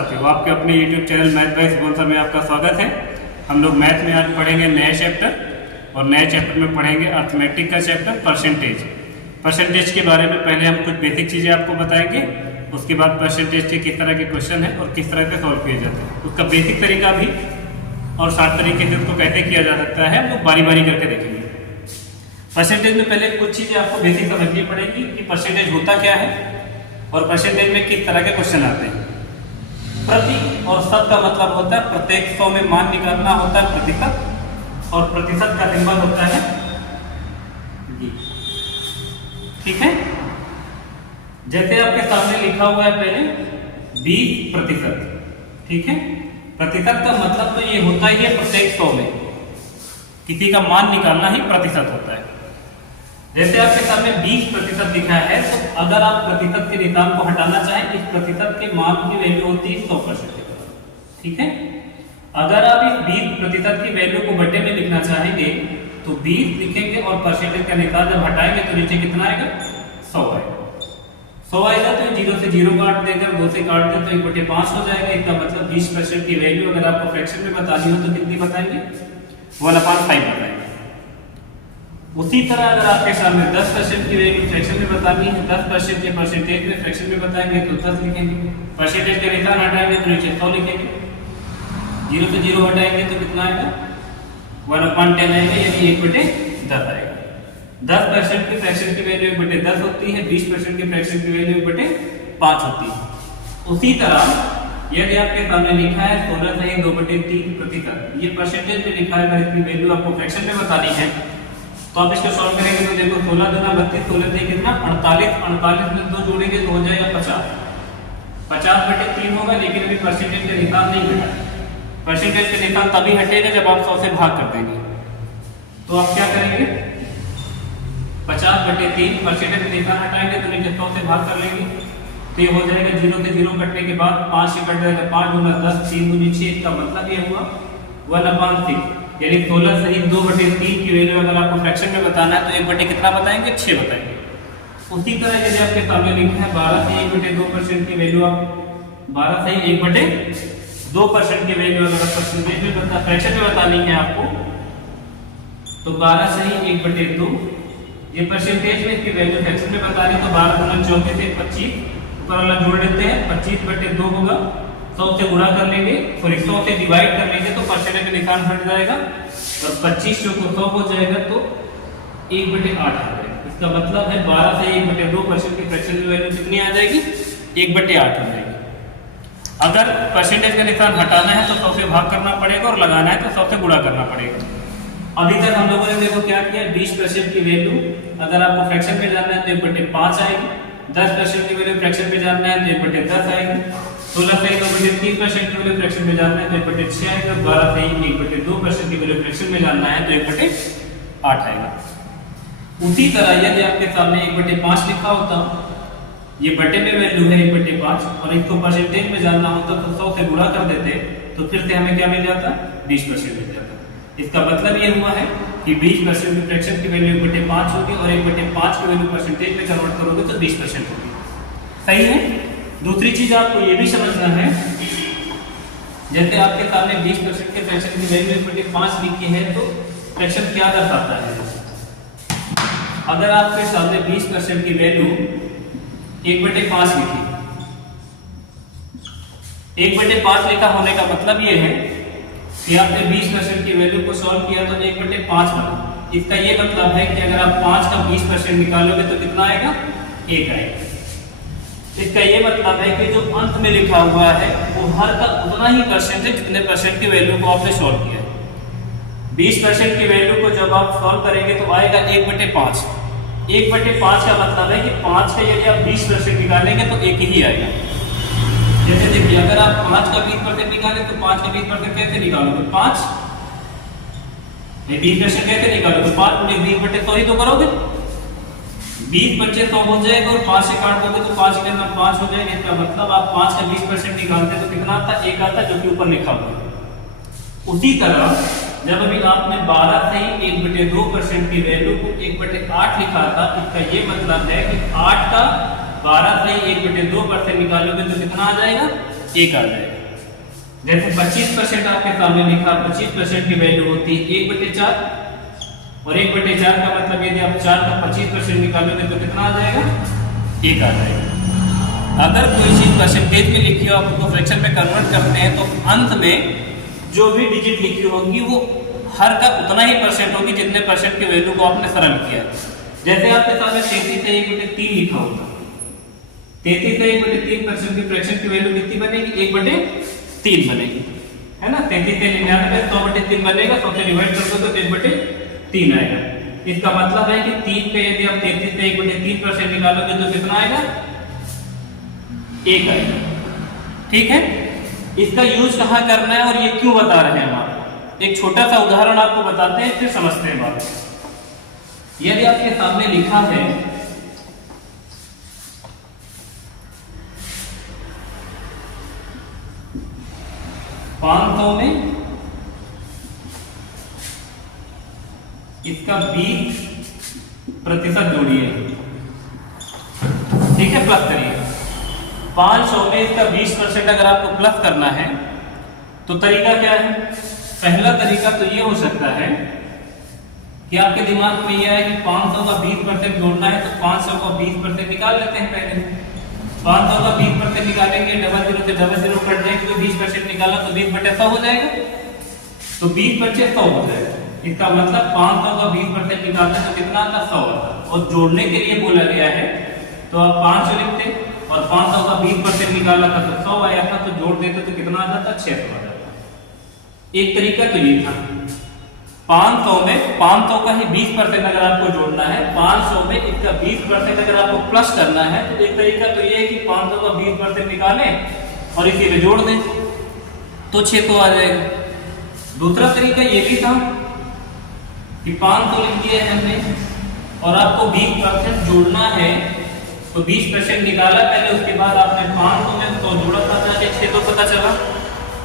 साथियों, आपके अपने YouTube चैनल मैथ बाय सुबह सर में आपका स्वागत है। हम लोग मैथ में आज पढ़ेंगे नया चैप्टर और नए चैप्टर में पढ़ेंगे अर्थमेटिक का चैप्टर परसेंटेज के बारे में पहले हम कुछ बेसिक चीज़ें आपको बताएंगे। उसके बाद परसेंटेज के किस तरह के क्वेश्चन है और किस तरह से सॉल्व किए जाते हैं, उसका बेसिक तरीका भी और शार्ट तरीके से उसको कैसे किया जा सकता है हम लोग बारी बारी करके देखेंगे। परसेंटेज में पहले कुछ चीज़ें आपको बेसिक समझनी पड़ेगी कि परसेंटेज होता क्या है और परसेंटेज में किस तरह के क्वेश्चन आते हैं। प्रति और शत का मतलब होता है प्रत्येक 100 में मान निकालना होता है प्रतिशत, और प्रतिशत का सिंबल होता है जी। ठीक है, जैसे आपके सामने लिखा हुआ है पहले 20%। ठीक है, प्रतिशत का मतलब तो ये होता ही है प्रत्येक 100 में किसी का मान निकालना ही प्रतिशत होता है। जैसे आपके सामने 20% लिखा है, तो अगर आप प्रतिशत के निशान को हटाना चाहें, इस प्रतिशत के मान की वैल्यू होती है 100%। ठीक है, अगर आप इस 20% की वैल्यू को बटे में लिखना चाहेंगे तो 20 लिखेंगे और परसेंटेज का निशान जब हटाएंगे तो नीचे कितना आएगा, 100 आएगा। 100 आएगा तो 0 से 0 काट देकर 2 से काट दें तो 1/5 हो जाएगा। इसका मतलब 20% की वैल्यू अगर आपको फ्रैक्शन में बतानी हो तो कितनी बताएंगे, 1/5 बताएंगे। उसी तरह अगर आपके सामने 10% की वैल्यू फ्रैक्शन में बतानी है, 10% के परसेंटेज में फ्रैक्शन में बताएंगे तो 10 लिखेंगे। परसेंटेज का निशान हटाएंगे तो नीचे 100 लिखेंगे। 0 से 0 हटाएंगे तो कितना आएगा, 1/10 आएगा, यानी 1/10 आएगा। 10% की फ्रैक्शन की वैल्यू 1/10 होती है, 20% की फ्रैक्शन की वैल्यू 1/5 होती है। उसी तरह यदि आपके सामने लिखा है 16 सही 2/3%, ये परसेंटेज में लिखा है, अगर इसकी वैल्यू आपको फ्रैक्शन में बतानी है तो आप इसको सॉल्व करेंगे तो देखो 16 दूना 32, 16 से कितना 48, 48 में 2 जोड़ेंगे तो हो जाएगा 50, 50/3 होगा। लेकिन अभी परसेंटेज का निशान नहीं हटा। परसेंटेज का निशान तभी हटेगा जब आप 100 से भाग कर देंगे। तो आप क्या करेंगे, 50/3 परसेंटेज का निशान हटाएंगे तो नीचे 100 से भाग कर लेंगे तो ये हो जाएगा 0 से 0 कटने के बाद 5 से कट जाएगा, 5 दूना 10, 3 दूनी 6। इसका मतलब ये हुआ 1/6, यानी 16 सही 2/3 की वैल्यू अगर आपको फ्रैक्शन में बताना है तो 1 कितना बताएंगे, 6 बताएंगे। उसी तरह यदि आपके सामने लिखा है 12 से 1/2% की वैल्यू, आप 12 सही 1/2% की वैल्यू अगर परसेंटेज में बता फ्रैक्शन में बतानी है आपको तो 12 सही 1/2, ये परसेंटेज में इसकी वैल्यू फ्रैक्शन में बता रही तो 12 गुना 34 से 25 ऊपर वाला जोड़ लेते हैं, 25/2 होगा। 100 से गुणा कर लेंगे, सॉरी 100 से डिवाइड कर लेंगे तो परसेंटेज का निशान हट जाएगा और 25 जो 100 हो जाएगा तो 1/8 आ जाएगा। इसका मतलब है 12 से 1/2% की फ्रैक्शन की वैल्यू कितनी आ जाएगी, 1/8 हो जाएगी। अगर परसेंटेज का निशान हटाना है तो 100 से भाग करना पड़ेगा और लगाना है तो 100 से गुणा करना पड़ेगा। अभी तक हम लोगों ने देखो क्या किया, 20% की वैल्यू अगर आपको फ्रैक्शन में जानना है तो 1/5 आएगी, 10% की वैल्यू फ्रैक्शन में जानना है तो 1/10 आएगी, 16 सही 2/3% की वैल्यू फ्रैक्शन में जानना है तो 1/6 आएगा, 12 सही 1/2% की वैल्यू फ्रैक्शन में जानना है तो 1/8 आएगा। उसी तरह यदि आपके सामने 1/5 लिखा होता, ये बटे में वैल्यू है 1/5 और इसको परसेंटेज में जानना होता तो 100 से गुणा कर देते तो फिर से हमें क्या मिल जाता, 20% मिल जाता। इसका मतलब ये हुआ है कि 20% की फ्रैक्शन की वैल्यू 1/5 होगी और 1/5 की वैल्यू परसेंटेज में कन्वर्ट करोगे तो 20% होगी। सही है। दूसरी चीज आपको ये भी समझना है, जैसे आपके सामने 20% के फ्रैक्शन की वैल्यू 1/5 लिखी है तो फ्रैक्शन क्या दर्शाता है। अगर आपके सामने 20% की वैल्यू 1/5 लिखी, 1/5 लिखा होने का मतलब ये है कि आपने 20% की वैल्यू को सॉल्व किया तो 1/5 बना। इसका ये मतलब है कि अगर आप 5 का 20% निकालोगे तो कितना आएगा, 1 आएगा। इसका ये मतलब है कि जो अंत में लिखा हुआ है वो हर का उतना ही परसेंट है जितने परसेंट की वैल्यू को आपने सॉल्व किया। 20% की वैल्यू को जब आप सॉल्व करेंगे तो आएगा 1/5। 1/5 का मतलब है कि 5 का यदि आप 20% निकालेंगे तो 1 ही आएगा। जैसे देखिए, अगर आप 5 का 20% निकालें तो 5 का 20% कैसे निकालोगे, 5 20% कैसे निकालोगे, 5 × 20/100 ही तो करोगे। 20 बच्चे 100 हो जाएगा और 5 से काट दोगे तो 5 के अंदर 5 हो जाएगा। इसका मतलब आप 5 का 20% निकालते तो कितना आता, 1 आता, जो कि ऊपर लिखा हुआ है। उसी तरह जब अभी आपने 12 से 1/2% की वैल्यू को 1/8 लिखा था, इसका ये मतलब है कि 8 का 12 से 1/2% निकालोगे तो कितना आ जाएगा, 1 आ जाएगा। जैसे 25% आपके सामने लिखा, 25% की वैल्यू होती है 1/4, और 1/4 का मतलब यदि आप 4 का 25% निकालोगे तो कितना आ जाएगा? 1 आ जाएगा। अगर कोई चीज परसेंटेज में लिखी हो, आप उसको फ्रैक्शन में कन्वर्ट करते हैं तो अंत में जो भी डिजिट लिखी होगी वो हर का उतना ही परसेंट होगी जितने परसेंट की वैल्यू को आपने सरल किया। जैसे आपके सामने 33 से 1/3 लिखा होगा, 33 से 1/3% की फ्रैक्शन की वैल्यू कितनी बनेगी? 1/3 बनेगी, है ना। 33 से 99 100/3 बनेगा, 100 से डिवाइड कर दो तो 1/3 आएगा। इसका मतलब है कि 3 पे यदि आप 33 से 1/3% निकालोगे तो कितना आएगा? 1 आएगा। ठीक है, इसका यूज कहाँ करना है और ये क्यों बता रहे हैं हम आपको? एक छोटा सा उदाहरण आपको बताते हैं, फिर समझते हैं बात। यदि आपके सामने लिखा है 500 में इसका 20% जोड़िए, ठीक है, प्लस करिए। 500 में इसका 20% अगर आपको प्लस करना है तो तरीका क्या है? पहला तरीका तो ये हो सकता है कि आपके दिमाग में यह है कि 500 का 20% जोड़ना है तो 500 का 20% निकाल लेते हैं। पहले 500 का 20% निकालेंगे, 00 से 00 कट जाएंगे तो 20% निकाला तो 20/100 हो जाएगा, तो 20/100 हो जाएगा। इसका मतलब 500 का 20% निकालना है तो कितना आता? 100 आता। और जोड़ने के लिए बोला गया है तो आप 500 लिखते और 500 का 20% निकाला था तो 100 आया था, तो जोड़ देते तो कितना आता था? 600 आ जाता। एक तरीका तो ये था। 500 में 500 का ही 20% अगर आपको जोड़ना है, 500 में इसका 20% अगर आपको प्लस करना है तो एक तरीका तो ये है कि 500 का 20% निकालें और इसी में जोड़ दें तो 600 आ जाएगा। दूसरा तरीका ये भी था कि 500 लिख दिया है हमने और आपको 20% जोड़ना है तो 20% निकाला पहले, उसके बाद आपने 500 में 100 जोड़ा था, जाके 600 पता चला।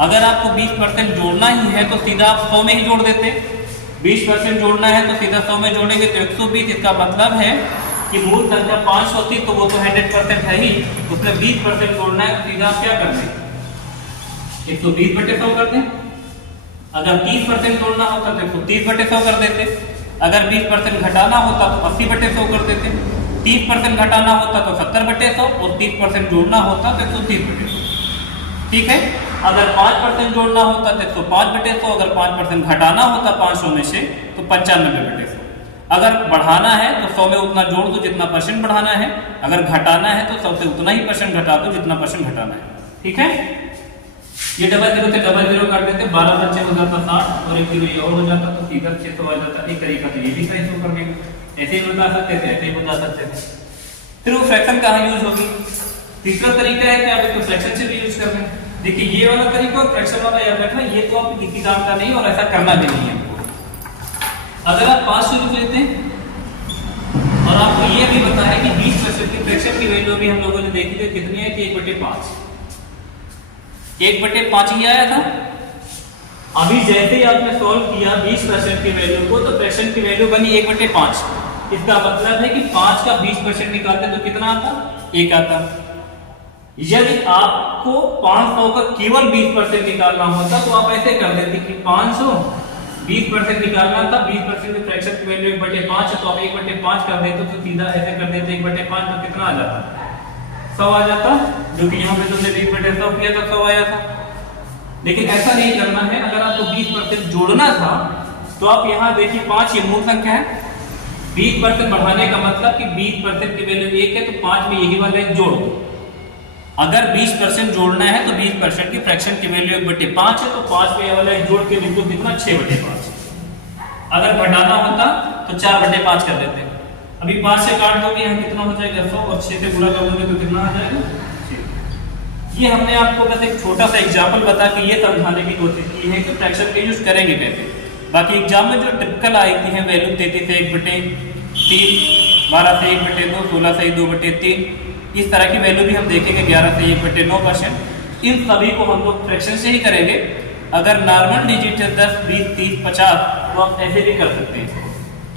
अगर आपको 20% जोड़ना ही है तो सीधा आप 100 में ही जोड़ देते। 20% जोड़ना है तो सीधा 100 में जोड़ेंगे तो 120। इसका मतलब है कि मूल संख्या 500 थी तो वो तो 100% है ही, उसमें 20% जोड़ना है तो सीधा आप क्या कर दें? 120/100 कर दें। अगर 30% जोड़ना होता तो 130/100 कर देते। अगर 20% घटाना होता तो 80/100 कर देते। 30% घटाना होता तो 70/100 और 30% जोड़ना होता तो 130/100। ठीक है, अगर 5% जोड़ना होता तो 105/100, अगर 5% घटाना होता 500 में से तो 95/100। अगर बढ़ाना है तो 100 में उतना जोड़ दो जितना परसेंट बढ़ाना है, अगर घटाना है तो 100 से उतना ही परसेंट घटा दो जितना परसेंट घटाना है। ठीक है, ये 00 से 00 कर देते, 12 बच्चे हो जाता 60 और एक 0 ये और हो जाता तो सीधा 600 आ जाता। एक तरीका तो ये भी सही शो करने का, ऐसे ही बता सकते थे, ऐसे ही बता सकते थे। फिर वो फ्रैक्शन कहाँ यूज होगी? तीसरा तरीका है कि आप इसको फ्रैक्शन से भी यूज कर लें। देखिए ये वाला तरीका और फ्रैक्शन वाला याद रखना, ये तो आप किसी काम का नहीं और ऐसा करना भी नहीं है। अगर आप 500 लिख लेते हैं और आपको ये भी पता है कि 20% की फ्रैक्शन की वैल्यू भी हम लोगों ने देखी थी कितनी है कि 1/5, 1/5 ही आया था। अभी जैसे ही आपने सॉल्व किया 20% की वैल्यू को तो फ्रैक्शन की वैल्यू बनी 1/5। इसका मतलब है कि 5 का 20% निकालते तो कितना आता? 1 आता। यदि आपको 500 का केवल 20% निकालना होता तो आप ऐसे कर देते कि 500 20% निकालना था, 20% की फ्रैक्शन की वैल्यू 1/5 है तो आप 1/5 कर देते तो सीधा ऐसे कर देते 1/5 तो कितना आ जाता? 100 आ जाता, जो कि यहाँ पे तुमने 20/100 किया था 100 आया था। लेकिन ऐसा नहीं करना है। अगर आपको 20% जोड़ना था तो आप यहाँ देखिए 5 ये मूल संख्या है, 20% बढ़ाने का मतलब कि 20% की वैल्यू 1 है तो 5 में यही वाला जोड़ दो। अगर 20% जोड़ना है तो 20% की फ्रैक्शन की वैल्यू 1/5 है तो 5 में वाला जोड़ के लिख दो कितना? 6/5। अगर घटाना होता तो 4/5 कर देते। अभी 5 से काट दोगे यहाँ कितना हो जाएगा? 100 और 6 से गुणा कर दोगे तो कितना आ जाएगा? 6। ये हमने आपको बस एक छोटा सा एग्जाम्पल बता के ये समझाने की कोशिश की है कि फ्रैक्शन का यूज करेंगे कैसे। बाकी एग्जाम में जो टिपिकल आई थी है वैल्यू 33 से 1/3, 12 से 1/2, 16 से 2/3, इस तरह की वैल्यू भी हम देखेंगे। 11 से 1/9%। इन सभी को हम लोग फ्रैक्शन से ही करेंगे। अगर नॉर्मल डिजिट है 10, 20, 30, 50 तो आप ऐसे भी कर सकते हैं।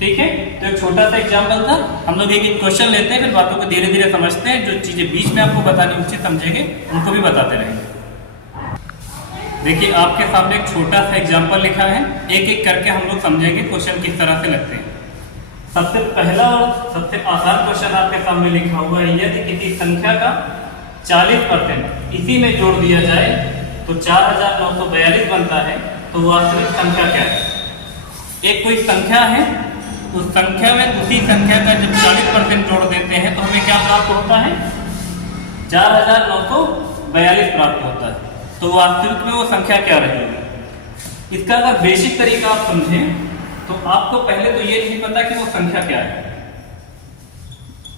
ठीक है, तो एक छोटा सा एग्जाम्पल था। हम लोग एक क्वेश्चन लेते हैं, फिर बातों को धीरे धीरे समझते हैं। जो चीजें बीच में आपको बतानी उचित समझेंगे उनको भी बताते रहेंगे। देखिए आपके सामने एक छोटा सा एग्जाम्पल लिखा है, एक एक करके हम लोग समझेंगे क्वेश्चन किस तरह से लगते हैं। सबसे पहला और सबसे आसान क्वेश्चन आपके सामने लिखा हुआ है, यदि किसी संख्या का 40% इसी में जोड़ दिया जाए तो 4942 बनता है, तो वास्तविक संख्या क्या है। एक कोई संख्या है, उस संख्या में उसी संख्या का जब 40% जोड़ देते हैं तो हमें क्या प्राप्त होता है, 4942 प्राप्त होता है। तो वास्तविक में वो संख्या क्या रहेगी। इसका अगर बेसिक तरीका आप समझें तो आपको पहले तो ये नहीं पता कि वो संख्या क्या है।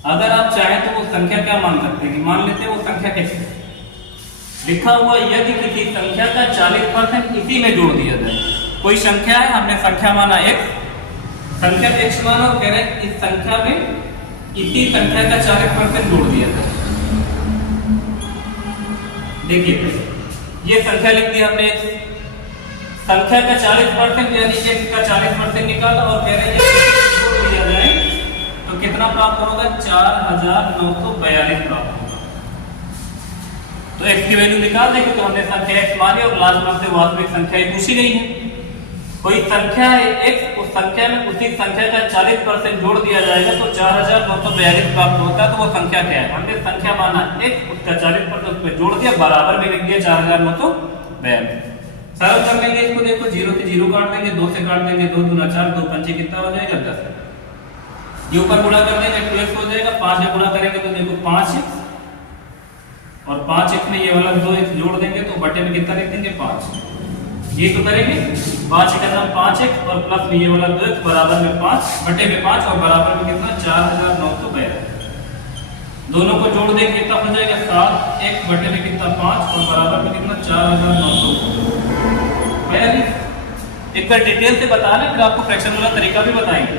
अगर आप चाहें तो वो संख्या क्या मान सकते हैं, कि मान लेते हैं वो संख्या कैसे लिखा हुआ, यदि किसी संख्या का 40% इसी में जोड़ दिया जाए। कोई संख्या है, हमने संख्या माना x, संख्या x माना और कह रहे हैं इस संख्या में इसी संख्या का 40% जोड़ दिया जाए। देखिए ये संख्या लिख दी हमने, संख्या का 40% यानी x का 40% निकाला और कह रहे हैं जोड़ दिया जाए तो कितना प्राप्त होगा, 4942 प्राप्त होगा। तो x की वैल्यू निकाल देंगे, तो हमने संख्या x मानी और लास्ट में से वास्तविक संख्या पूछी गई है। कोई संख्या है x, उस संख्या में उसी संख्या का 40% जोड़ दिया जाएगा तो 4942 प्राप्त होता है। तो वो संख्या क्या है, हमने संख्या माना x, उसका 40% उसमें जोड़ दिया, बराबर में लिख दिया 4942। सरल कर लेंगे इसको, देखो 0 से 0 काट देंगे, 2 से काट देंगे, 2 दूना 4, 2 पंचे कितना हो जाएगा, 10। ये ऊपर गुणा कर देंगे 2x हो जाएगा, 5 से गुणा करेंगे तो देखो 5x, और 5x में ये वाला 2x जोड़ देंगे तो बटे में कितना लिख देंगे, 5। ये तो करेंगे 5 का नाम 5x और प्लस में ये वाला 2x बराबर में 5 बटे में 5 और बराबर में कितना, 4942। दोनों को जोड़ देंगे कितना हो जाएगा, 7x बटे में कितना 5 और बराबर में कितना, 4942। एक बार डिटेल से बता लें, फिर आपको फ्रैक्शन वाला तरीका भी बताएंगे।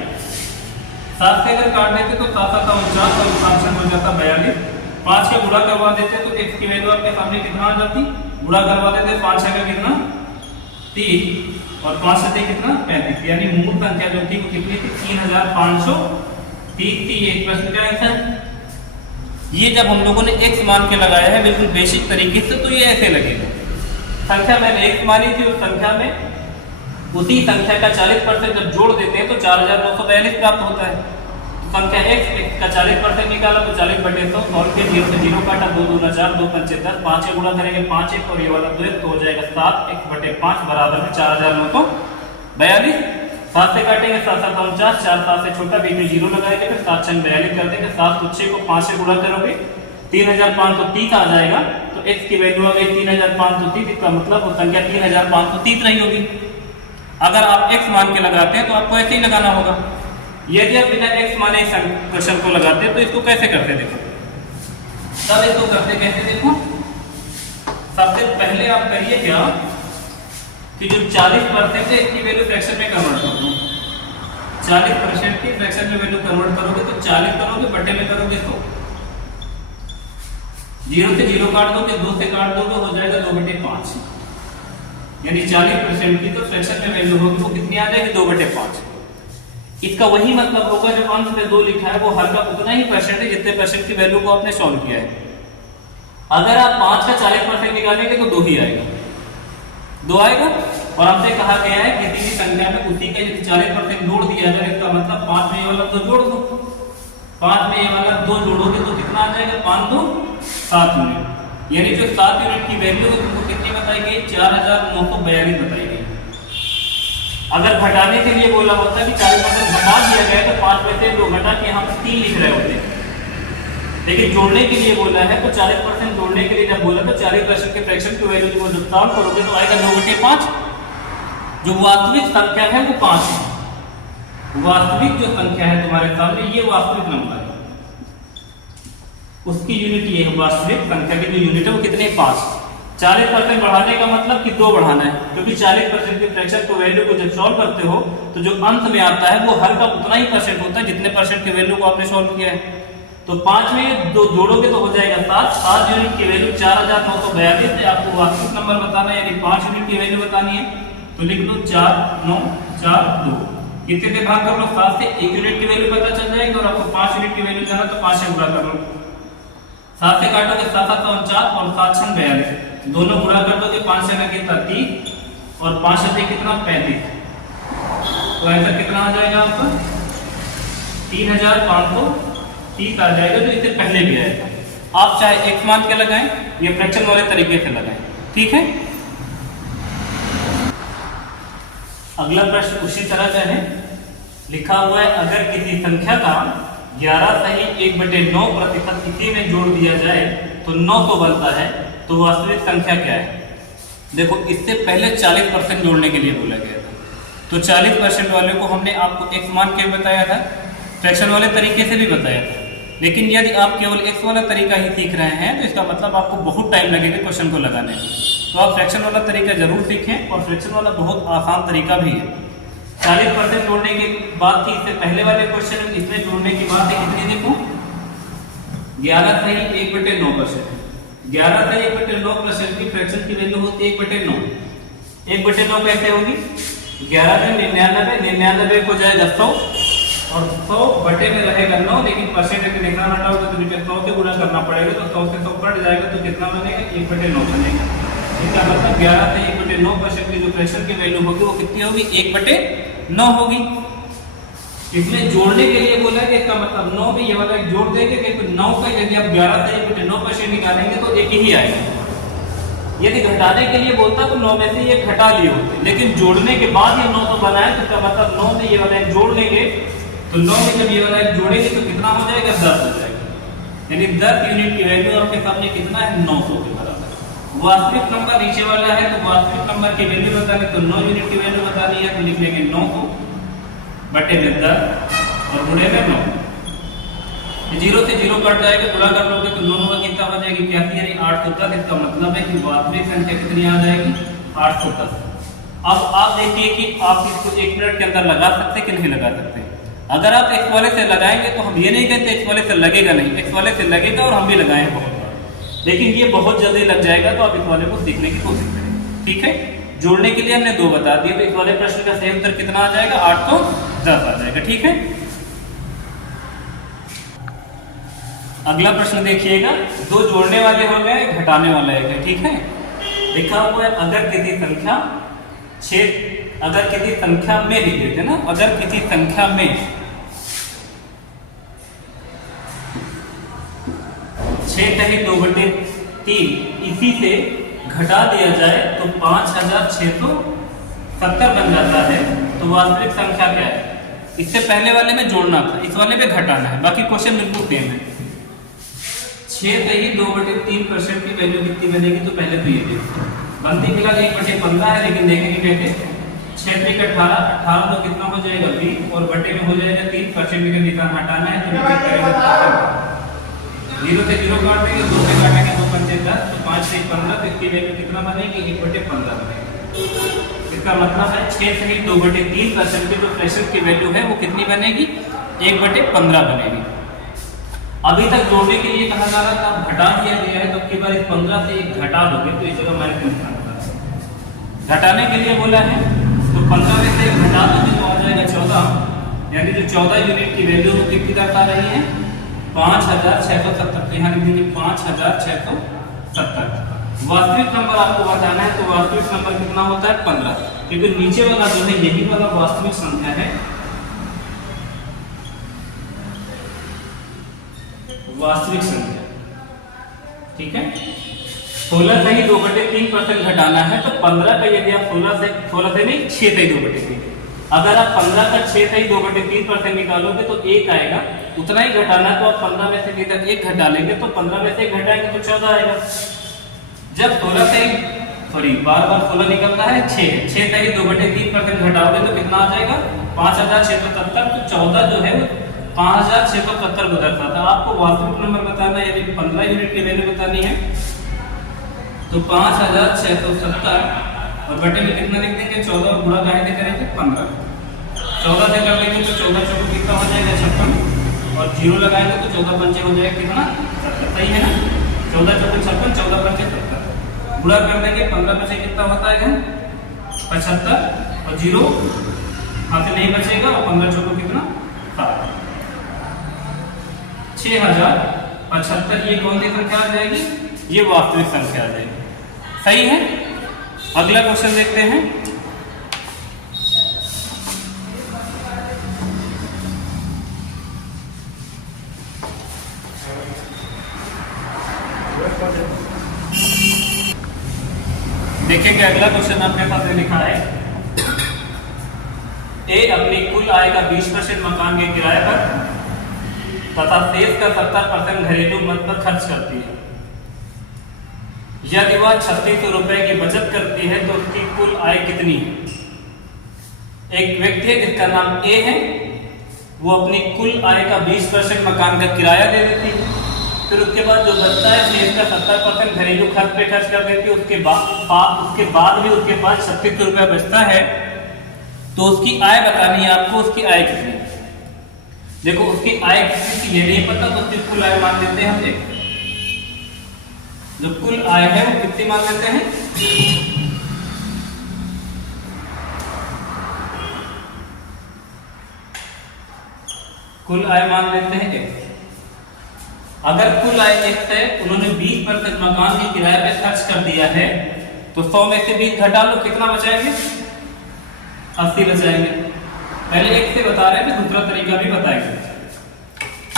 7 से अगर काट देते तो 7 7 49 और 7 हो जाता 42। 5 का गुणा करवा देते तो x की वैल्यू आपके सामने कितना आ जाती, गुणा करवा देते 5 का कितना 3 और 5 से कितना 35, यानी मूल संख्या जो थी वो कितनी थी, 3530 थी। एक प्रश्न का आंसर। ये जब हम लोगों ने x मान के लगाया है बिल्कुल बेसिक तरीके से, तो ये ऐसे लगेगा। संख्या मैंने x मानी थी, उस संख्या में उसी संख्या का 40% जब जोड़ देते हैं तो 4942 प्राप्त होता है। संख्या x का 40% निकाला तो 40/100 और फिर 0 से 0 काटा, 2 दूना 4, 2 पंचे 10, 5 से गुणा करेंगे 5x और ये वाला 2x तो हो जाएगा 7x/5 बराबर में 4942। 7 से काटेंगे 7 7 49, 4 7 से छोटा, बीच में 0 लगाएंगे, फिर 7 6 42 कर देंगे, 7 को 6 को 5 से गुणा करोगे 3530 आ जाएगा। तो x की वैल्यू आ गई 3530, इसका मतलब वो संख्या 3530 नहीं होगी। अगर आप x मान के लगाते हैं तो आपको ऐसे ही लगाना होगा। यदि आप बिना x माने क्वेश्चन को लगाते हैं तो इसको कैसे करते, देखो तब इसको करते कैसे, देखो सबसे पहले आप करिए क्या कि जो 40% है इसकी वैल्यू फ्रैक्शन में कन्वर्ट कर दो। 40% की फ्रैक्शन में वैल्यू कन्वर्ट करोगे तो 40 करोगे बटे में करोगे 100, 0 से 0 काट दोगे, 2 से काट दोगे, हो जाएगा 2/5, यानी 40% की तो फ्रैक्शन में वैल्यू होगी वो कितनी आ जाएगी, 2/5। इसका वही मतलब होगा जो अंश में 2 लिखा है वो हर का उतना ही परसेंट है जितने परसेंट की वैल्यू को आपने सॉल्व किया है। अगर आप 5 का 40% निकालेंगे तो 2 ही आएगा, 2 आएगा। और हमसे कहा गया है किसी भी संख्या में उसी का यदि 40% जोड़ दिया जाए, इसका मतलब 5 में ये वाला 2 जोड़ दो, 5 में ये वाला 2 जोड़ोगे तो कितना आ जाएगा, 5 2 7 यूनिट, यानी जो 7 यूनिट की वैल्यू है कितनी बताई गई, 4942 बताई गई। अगर घटाने के लिए बोला होता कि 40% घटा दिया गया तो 5 में से 2 घटा के यहाँ पर 3 लिख रहे होते, लेकिन जोड़ने के लिए बोला है तो 40% जोड़ने के लिए जब बोला तो 40% के फ्रैक्शन की वैल्यू को जब सॉल्व करोगे तो आएगा 2/5। जो वास्तविक संख्या है वो 5 है। वास्तविक जो संख्या है तुम्हारे सामने ये वास्तविक नंबर है, उसकी यूनिट ये है, वास्तविक संख्या की जो यूनिट है वो कितने, 5। 40% बढ़ाने का मतलब कि 2 बढ़ाना है, क्योंकि 40% के फ्रैक्शन को वैल्यू को जब सॉल्व करते हो तो जो अंत में आता है वो हर का उतना ही परसेंट होता है जितने परसेंट के वैल्यू को आपने सॉल्व किया है। तो 5 में 2 जोड़ोगे तो हो जाएगा 7। 7 यूनिट की वैल्यू 4942 है। आपको वास्तविक नंबर बताना है, यानी 5 यूनिट की वैल्यू बतानी है, तो लिख लो 4942। कितने से भाग कर लो, 7 से 1 यूनिट की वैल्यू पता चल जाएगी और आपको 5 यूनिट की वैल्यू जाना तो 5 से गुणा कर लो। 7 से काटोगे 7 7 49 और 7 6 42, दोनों गुणा कर दोगे 5 से कितना 30 और 5 से कितना 35, तो आंसर कितना आ जाएगा आपका 3530 आ जाएगा, जो इससे पहले भी आया था। आप चाहे x मान के लगाएं या फ्रैक्शन वाले तरीके से लगाएं, ठीक है। अगला प्रश्न उसी तरह का है, लिखा हुआ है अगर किसी संख्या का 11.1/9% इसी में जोड़ दिया जाए तो 900 बनता है, तो वास्तविक संख्या क्या है। देखो इससे पहले 40% जोड़ने के लिए बोला गया था, तो 40% वाले को हमने आपको x मान के बताया था, फ्रैक्शन वाले तरीके से भी बताया था। लेकिन यदि आप केवल x वाला तरीका ही सीख रहे हैं तो इसका मतलब आपको बहुत टाइम लगेगा क्वेश्चन को लगाने में, तो आप फ्रैक्शन वाला तरीका जरूर सीखें, और फ्रैक्शन वाला बहुत आसान तरीका भी है। 40% जोड़ने की बात थी इससे पहले वाले क्वेश्चन में, इसमें जोड़ने की बात है कितनी, देखो 11/1/9%, 11/1/9% की फ्रैक्शन की वैल्यू होती है 1/9। 1/9 कैसे होगी, 11 में 99, 99 को जाएगा 100 और 100 बटे में रहेगा 9, लेकिन परसेंट के निशान हटाओगे तो नीचे 100 से गुणा करना पड़ेगा, तो 100 से 100 कट जाएगा तो कितना बनेगा 1/9 बनेगा। इसका मतलब 11 से 1/9% की जो फ्रैक्शन की वैल्यू होगी वो कितनी होगी 1/9 होगी। इसमें जोड़ने के लिए बोला है, इसका मतलब 9 में ये वाला एक जोड़ देंगे, क्योंकि 9 का यदि आप 11 से 1/9% निकालेंगे तो एक ही आएगा। यदि घटाने के लिए बोलता तो 9 में से ये घटा लिए होते, लेकिन जोड़ने के बाद ये 900 बना है, तो इसका मतलब 9 में ये वाला एक जोड़ लेंगे, तो 9 में जब ये वाला एक जोड़ेंगे तो कितना हो जाएगा 10 हो जाएगा, यानी 10 यूनिट की वैल्यू आपके सामने कितना है 900 के बराबर। वास्तविक नंबर नीचे वाला है, तो वास्तविक नंबर की वैल्यू बतानी, तो 9 यूनिट की वैल्यू बतानी है, तो लिख लेंगे 900 बटे में 10 और गुणे में 9। 0 से 0 कट जाएगा, गुणा कर लोगे तो 9 9 कितना हो जाएगी 81, यानी 810। इसका मतलब है कि वास्तविक संख्या कितनी आ जाएगी 810। अब आप देखिए कि आप इसको 1 मिनट के अंदर लगा सकते हैं कि नहीं लगा सकते। अगर आप x वाले से लगाएंगे तो हम ये नहीं कहते x वाले से लगेगा नहीं, x वाले से लगेगा और हम भी लगाए बहुत बार, लेकिन ये बहुत जल्दी लग जाएगा, तो आप इस वाले को सीखने की कोशिश करें, ठीक है। जोड़ने के लिए हमने 2 बता दिए, तो इस वाले प्रश्न का सही उत्तर कितना आ जाएगा 810 आ जाएगा, ठीक है। अगला प्रश्न देखिएगा, 2 जोड़ने वाले हो गए, घटाने वाला है, ठीक है। लिखा हुआ है अगर किसी संख्या 6, अगर किसी संख्या में लिख देते ना, अगर किसी संख्या में 6/2/3 इसी से घटा दिया जाए तो 5670 बन जाता है, तो वास्तविक संख्या क्या है। इससे पहले वाले में जोड़ना था, इस वाले में घटाना है, बाकी क्वेश्चन बिल्कुल सेम है। 6/2/3% की वैल्यू कितनी बनेगी, तो पहले तो ये देखो, बनती फिलहाल 1/15 है, लेकिन देखेंगे कैसे। 6 3 18, 18 तो कितना हो जाएगा 20 और बटे में हो जाएगा 3%, का निशान हटाना है, तो नीचे करेंगे 0 से 0 काट देंगे, 2 से काटेंगे 2 पंचे 10, तो 5 से 15, तो इसकी वैल्यू कितना बनेगी 1/15 बनेगी। इसका मतलब है 6/2/3% की जो फ्रैक्शन की वैल्यू है वो कितनी बनेगी 1/15 बनेगी। अभी तक जोड़ने के लिए कहा जा रहा था, घटा दिया गया है, तो अब की बार इस 15 से 1 घटा दोगे तो इस जगह माइनस निशान होगा। घटाने के लिए बोला है, तो 15 में से 1 घटा दोगे तो आ जाएगा 14, यानी जो 14 यूनिट की वैल्यू वो कितनी दर्शा रही है 5670, तो यहाँ लिख दीजिए 5670। वास्तविक नंबर आपको बताना है, तो वास्तविक नंबर कितना होता है 15, क्योंकि नीचे वाला जो है यही वाला वास्तविक संख्या है, वास्तविक संख्या, ठीक है। 16 से ही 2/3% घटाना है, तो 15 का यदि आप 16 से नहीं 6 से ही 2/3, अगर आप 15 का 6 से ही 2/3% निकालोगे तो 1 आएगा, उतना ही घटाना है, तो आप 15 में से इधर 1 घटा लेंगे, तो 15 में से 1 घटाएंगे तो 14 आएगा। जब 16 से ही बार 16 निकलता है 6 से ही 2/3% घटाओगे तो कितना आ जाएगा 5670, तो 14 जो है 5670 को दर्शाता है। आपको वास्तविक नंबर बताना है, यदि 15 यूनिट की वैल्यू बतानी है, तो 5670 और बटे में कितना लिख देंगे 14, और गुणा काहे से करेंगे 15, 14 से कर लेंगे तो 14 चौको कितना हो जाएगा 56, और 0 लगाएंगे तो 14 पंचे हो जाएगा कितना 70, सही है ना। 14 चौको 56, 14 पंचे 70, गुणा कर देंगे 15 में से कितना होता है 75, और 0 हाथ से नहीं बचेगा, और 15 चौको कितना 7, 6075। ये कौन सी संख्या आ जाएगी, ये वास्तविक संख्या आ जाएगी, सही है। अगला क्वेश्चन देखते हैं, देखेंगे अगला क्वेश्चन आपके पास लिखा है, ए अपनी कुल आय का 20% मकान के किराए पर तथा शेष का 70% घरेलू मद पर खर्च करती है। यदि वह 3600 रुपए की बचत करती है तो उसकी कुल आय कितनी है? एक व्यक्ति है जिसका नाम ए है, वो अपनी कुल आय का 20% मकान का किराया दे देती है, फिर उसके बाद जो बचता है शेष का 70% घरेलू खर्च पे खर्च कर देती है। उसके बाद भी उसके पास 3600 रुपया बचता है, तो उसकी आय बतानी है आपको। उसकी आय कितनी? देखो उसकी आय कितनी ये नहीं पता, तो उसकी कुल आय मान लेते हैं हम। देख जो कुल आय है वो कितनी मान लेते हैं? कुल आय मान लेते हैं एक। अगर कुल आय एक है, उन्होंने 20% मकान के किराए पे खर्च कर दिया है, तो 100 में से 20 घटा लो, कितना बचाएंगे? 80 बचाएंगे। पहले एक से बता रहे हैं, तो दूसरा तरीका भी बताएंगे।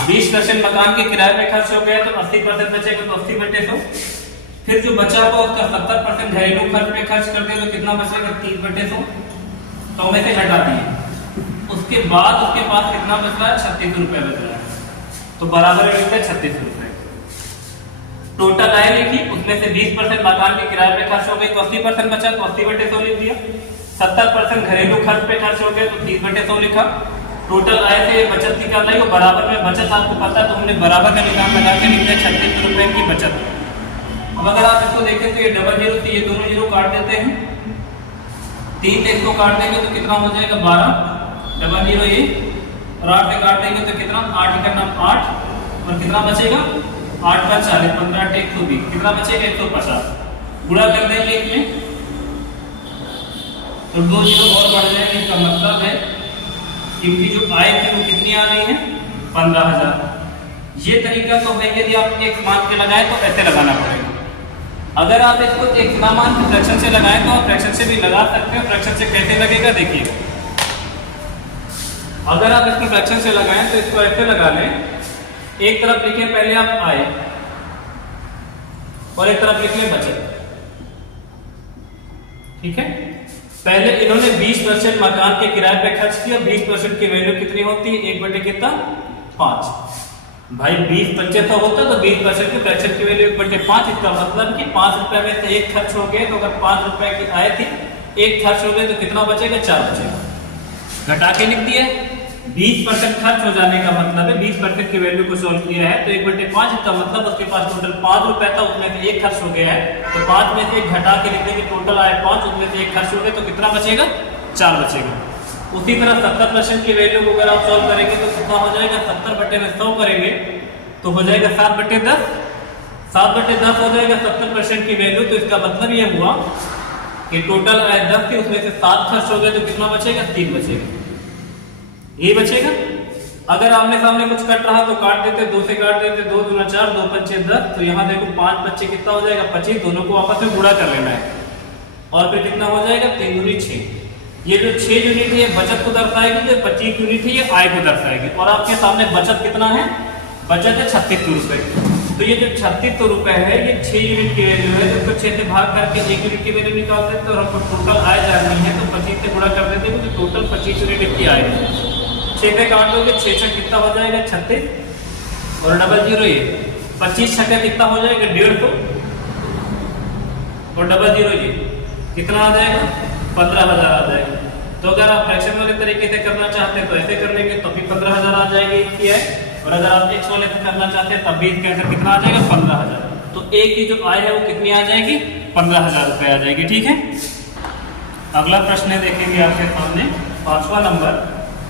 20% मकान के किराए पे खर्च हो गया तो 80% बचेगा, तो 80/100। फिर जो बचा हुआ उसका 70% घरेलू खर्च पे खर्च कर दिया तो कितना बचेगा? 30/100। 100 में से घटा दिए, उसके बाद उसके पास कितना बच रहा है? 3600 रुपए बच रहा है, तो बराबर है 3600 रुपए। टोटल आय लिखी, उसमें से 20% मकान के किराए पे खर्च हो गई तो 80% बचा, तो 80/100 लिख दिया। 70% घरेलू खर्च पे खर्च हो गया तो 30/100 लिखा। टोटल आय से बचत निकाल रही हो, बराबर में बचत आपको पता है, तो हमने बराबर का निकाल लगा के लिख दिया 3600 रुपए की बचत। अब अगर आप इसको देखें तो ये डबल जीरो से ये दोनों जीरो काट देते हैं, 3 से इसको काट देंगे तो कितना हो जाएगा? 12। डबल जीरो ये और 8 से काट देंगे तो कितना? 8 का नाम 8 और कितना बचेगा? 8 का 40, 15 × 120, कितना बचेगा? 150। गुणा कर देंगे इसमें तो 2 जीरो और बढ़ जाएंगे। इसका मतलब है इनकी जो आय थी वो कितनी आ रही है? 15000। ये तरीका तो है, यदि आप एक मान के लगाए तो ऐसे लगाना पड़ेगा। अगर आप इसको एक ना मान के फ्रैक्शन से लगाएं तो आप फ्रैक्शन से भी लगा सकते हो। फ्रैक्शन से कैसे लगेगा देखिए, अगर आप इसको फ्रैक्शन से लगाएं तो इसको ऐसे लगा लें, एक तरफ लिखें पहले आप आय और एक तरफ लिख लें बचत। ठीक है, पहले इन्होंने 20% मकान के किराए पे खर्च किया। 20% की वैल्यू कितनी होती है? 1/5। भाई 20/2500 होता तो 20% की फ्रैक्शन की वैल्यू 1/5। इसका मतलब कि 5 रुपए में से एक खर्च हो गए, तो अगर 5 रुपए की आय थी, एक खर्च हो गए तो कितना बचेगा? 4 बचेगा। घटा के लिख दिए। 20% खर्च हो जाने का मतलब है 20% की वैल्यू को सॉल्व किया है तो 1/5 का मतलब उसके पास टोटल 5 रुपए था, उसमें से एक खर्च हो गया है, तो 5 में से एक घटा के लिख देंगे, टोटल आया 5, उसमें से एक खर्च हो गया तो कितना बचेगा? 4 बचेगा। उसी तरह 70% की वैल्यू को अगर आप सॉल्व करेंगे तो कितना हो जाएगा? 70/100 करेंगे तो हो जाएगा 7/10। 7/10 हो जाएगा 70% की वैल्यू, तो इसका मतलब ये हुआ कि टोटल आय 10 थी, उसमें से 7 खर्च हो गए तो कितना बचेगा? 3 बचेगा। ये बचेगा। अगर आमने सामने कुछ कट रहा तो काट देते, 2 से काट देते, 2 दूना 4, 2 पंचे 10, तो यहाँ देखो 5 बच्चे कितना हो जाएगा? 25। दोनों को आपस में गुणा कर लेना है और फिर कितना हो जाएगा? 3 दूनी 6। ये जो 6 यूनिट है बचत को दर्शाएगी, जो 25 यूनिट है ये आय को दर्शाएगी। और आपके सामने बचत कितना है? बचत है 3600 रुपए। तो ये जो 3600 रुपए है ये 6 यूनिट की वैल्यू है, जिसको 6 से भाग करके 1 यूनिट की वैल्यू निकाल देते हैं और हमको टोटल आय जाननी है तो 25 से गुणा कर देते हैं, तो टोटल 25 यूनिट की आय है। 6 पे काट दोगे 6 कितना हो जाएगा? 36 और डबल जीरो ये 25 छक्के कितना हो जाएगा? 150 और डबल जीरो ये कितना आ जाएगा? 15000 आ जाएगा। तो अगर आप फ्रैक्शन वाले तरीके से करना चाहते हैं तो ऐसे कर लेंगे, तब भी 15000 आ जाएगी इसकी आय। और अगर आप एक्स वाले से करना चाहते हैं तब भी इसके आंसर कितना आ जाएगा? 15000। तो एक की जो आय है वो कितनी आ जाएगी? 15000 रुपए आ जाएगी। ठीक है, अगला प्रश्न देखेंगे आपके सामने 5वां नंबर।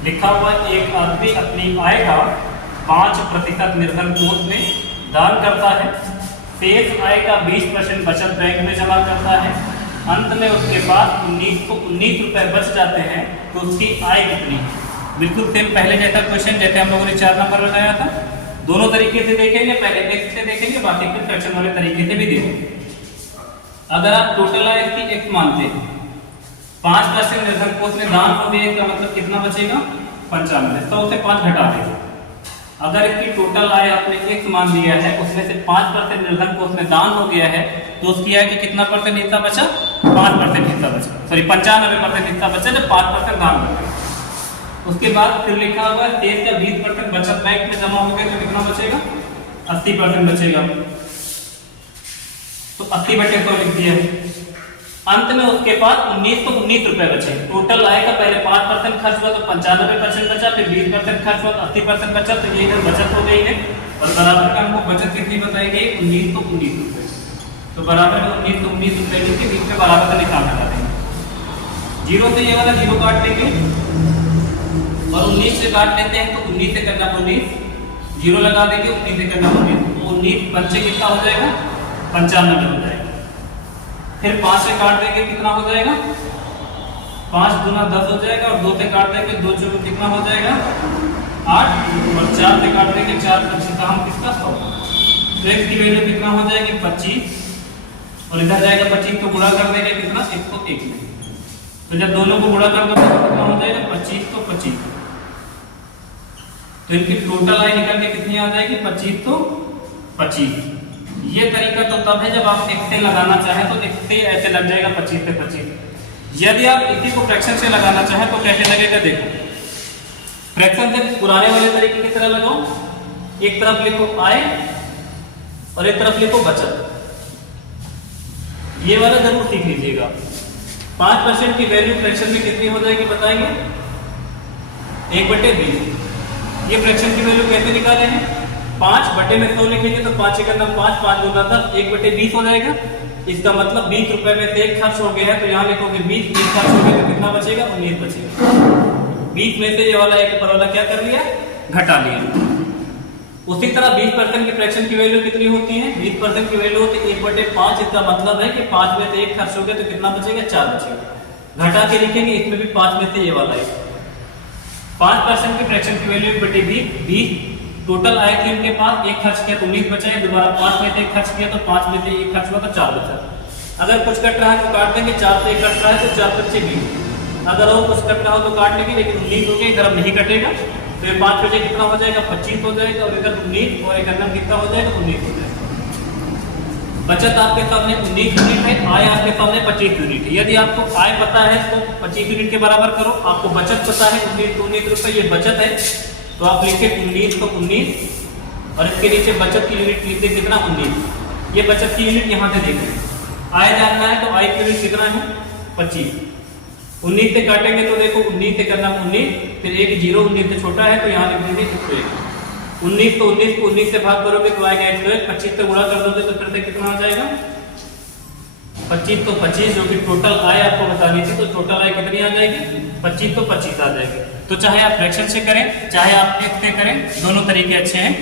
लिखा हुआ एक आदमी अपनी आय का 5% निर्धन कोष में दान करता है, शेष आय का 20% बचत बैंक में जमा करता है, अंत में उसके पास 19 रुपए बच जाते हैं, तो उसकी आय कितनी है? बिल्कुल सेम पहले जैसा क्वेश्चन, जैसे हम लोगों ने 4 नंबर लगाया था। दोनों तरीके से देखेंगे, पहले एक्स से देखेंगे, बाकी फिर फ्रैक्शन वाले तरीके से भी देखेंगे। अगर आप टोटल आय इसकी एक्स मानते हैं, 5% निर्धन कोष में दान हो गया, इसका मतलब कितना बचेगा? 95। 100 से 5 घटा देंगे। अगर इसकी टोटल आय आपने x मान लिया है, उसमें से 5% निर्धन को उसमें दान हो गया है, तो उसकी आय कि कितना परसेंट हिस्सा बचा? 5% हिस्सा बचा, सॉरी 95% हिस्सा बचा जब 5% दान हो गया। उसके बाद फिर लिखा हुआ है शेष का 20% बचत बैंक में जमा हो गया, तो कितना बचेगा? 80% बचेगा। तो 80/100 लिख दिया। अंत में उसके पास 1919 रुपए बचे। टोटल आय का पहले 5% खर्च हुआ तो 95% बचा, फिर 20% खर्च हुआ तो 80% बचा, तो ये इधर बचत हो गई है। और बराबर का हमको बचत कितनी बताई गई? 1919 रुपए। तो बराबर में 1919 रुपए लिख के बीच में बराबर का निशान लगा देंगे। जीरो से ये वाला जीरो काट देंगे और 19 से काट लेते हैं, तो 19 से करना 19, जीरो लगा देंगे, 19 से करना 19, तो 19 पंचे कितना हो जाएगा? 95 हो जाएगा। फिर 5 से काट देंगे, कितना हो जाएगा? 5 दूना 10 हो जाएगा, और 2 से काट देंगे, 2 चौके कितना हो जाएगा? 8, और 4 से काट देंगे, 4 25 का हम किसका 100। तो x की वैल्यू कितना हो जाएगी? 25, और इधर जाएगा 25 को गुणा कर देंगे, कितना? 101 में। तो जब दोनों को गुणा कर दो तो कितना हो जाएगा? 25 तो 25। तो इनकी टोटल आय निकल के कितनी आ जाएगी? 25 तो 25। ये तरीका तो तब है जब आप x से लगाना चाहें, तो x से ऐसे लग जाएगा 25 से 25। यदि आप इसी को फ्रैक्शन से लगाना चाहें तो कैसे लगेगा? देखो, फ्रैक्शन से पुराने वाले तरीके की तरह लगाओ। एक तरफ लिखो आय और एक तरफ लिखो बचत। ये वाला जरूर सीख लीजिएगा। 5% की वैल्यू फ्रैक्शन में कितनी हो जाएगी बताएंगे? 1/20। ये फ्रैक्शन की वैल्यू कैसे निकाले हैं? 5/100 लिखेंगे तो 5 का नाम 5, 5 दूना 10, 1/20 हो जाएगा। इसका मतलब 20 रुपए में से 1 खर्च हो गया है, तो यहाँ लिखोगे 20, 20 खर्च हो गया तो कितना बचेगा? 19 बचेगा। 20 में से ये वाला एक ऊपर वाला क्या कर लिया? घटा लिया। उसी तरह 20% की फ्रैक्शन की वैल्यू कितनी होती है? 20% की वैल्यू होती है 1/5। इसका मतलब है कि 5 में से 1 खर्च हो गया तो कितना बचेगा? 4 बचेगा। घटा के लिखेंगे, इसमें भी 5 में से ये वाला है। 5% की फ्रैक्शन की वैल्यू 1/20। टोटल आय थी उनके पास, 1 खर्च किया तो 19 बचा है, दोबारा 5 में से 1 खर्च किया तो 5 में से 1 खर्च हुआ तो 4 बचा। अगर कुछ कट रहा है तो काट देंगे, 4 से 1 कट रहा है तो 4 बचे 20। अगर और कुछ कट रहा हो तो काट लेंगे, लेकिन 19 हो गया, इधर अब नहीं कटेगा, तो ये 5 बचे कितना हो जाएगा? 25 हो जाएगा, और इधर 19 और एक अंदर कितना हो जाएगा? 19 हो जाएगा। बचत आपके सामने 19 यूनिट है, आय आपके सामने 25 यूनिट है। यदि आपको आय पता है तो 25 यूनिट के बराबर करो, आपको बचत पता है 19 रुपए, ये बचत है, तो आप लिखे 19 तो 19, और इसके नीचे बचत की यूनिट लिखते कितना? 19। ये बचत की यूनिट यहाँ से देखें। आय जानना है तो आय की यूनिट कितना है? 25। 19 से काटेंगे तो देखो 19 से करना 19, फिर एक 0 19 से छोटा है तो यहाँ लिख देंगे 101। 19 तो 19 को 19 से भाग करोगे तो आएगा 101। 25 से गुणा कर दोगे तो फिर से कितना आ जाएगा? 25 तो 25, जो कि टोटल आय आपको बतानी थी, तो टोटल आय कितनी आ जाएगी? 25 तो 25 आ जाएगी। तो चाहे आप फ्रैक्शन से करें, चाहे आप x से करें, दोनों तरीके अच्छे हैं।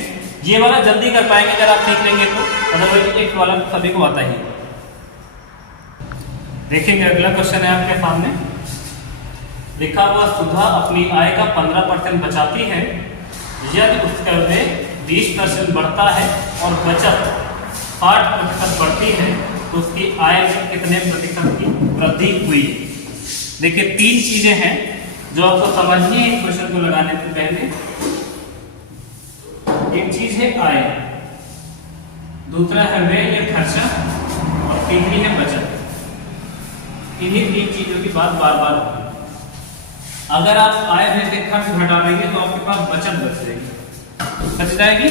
ये वाला जल्दी कर पाएंगे अगर आप सीख लेंगे तो, अदरवाइज x वाला सभी को आता ही। देखेंगे अगला क्वेश्चन है आपके सामने। लिखा हुआ सुधा अपनी आय का 15% बचाती है, यदि उसका व्यय 20% बढ़ता है और बचत 60% बढ़ती है, तो उसकी आय में कितने प्रतिशत की वृद्धि हुई? देखिए 3 चीजें हैं जो आपको समझनी है इस क्वेश्चन को लगाने से पहले। एक चीज है आय, दूसरा है व्यय या खर्चा, और तीसरी है बचत। इन्हीं 3 चीजों की बात बार बार होगी। अगर आप आय में से खर्च घटा देंगे तो आपके पास बचत बच जाएगी। बच जाएगी।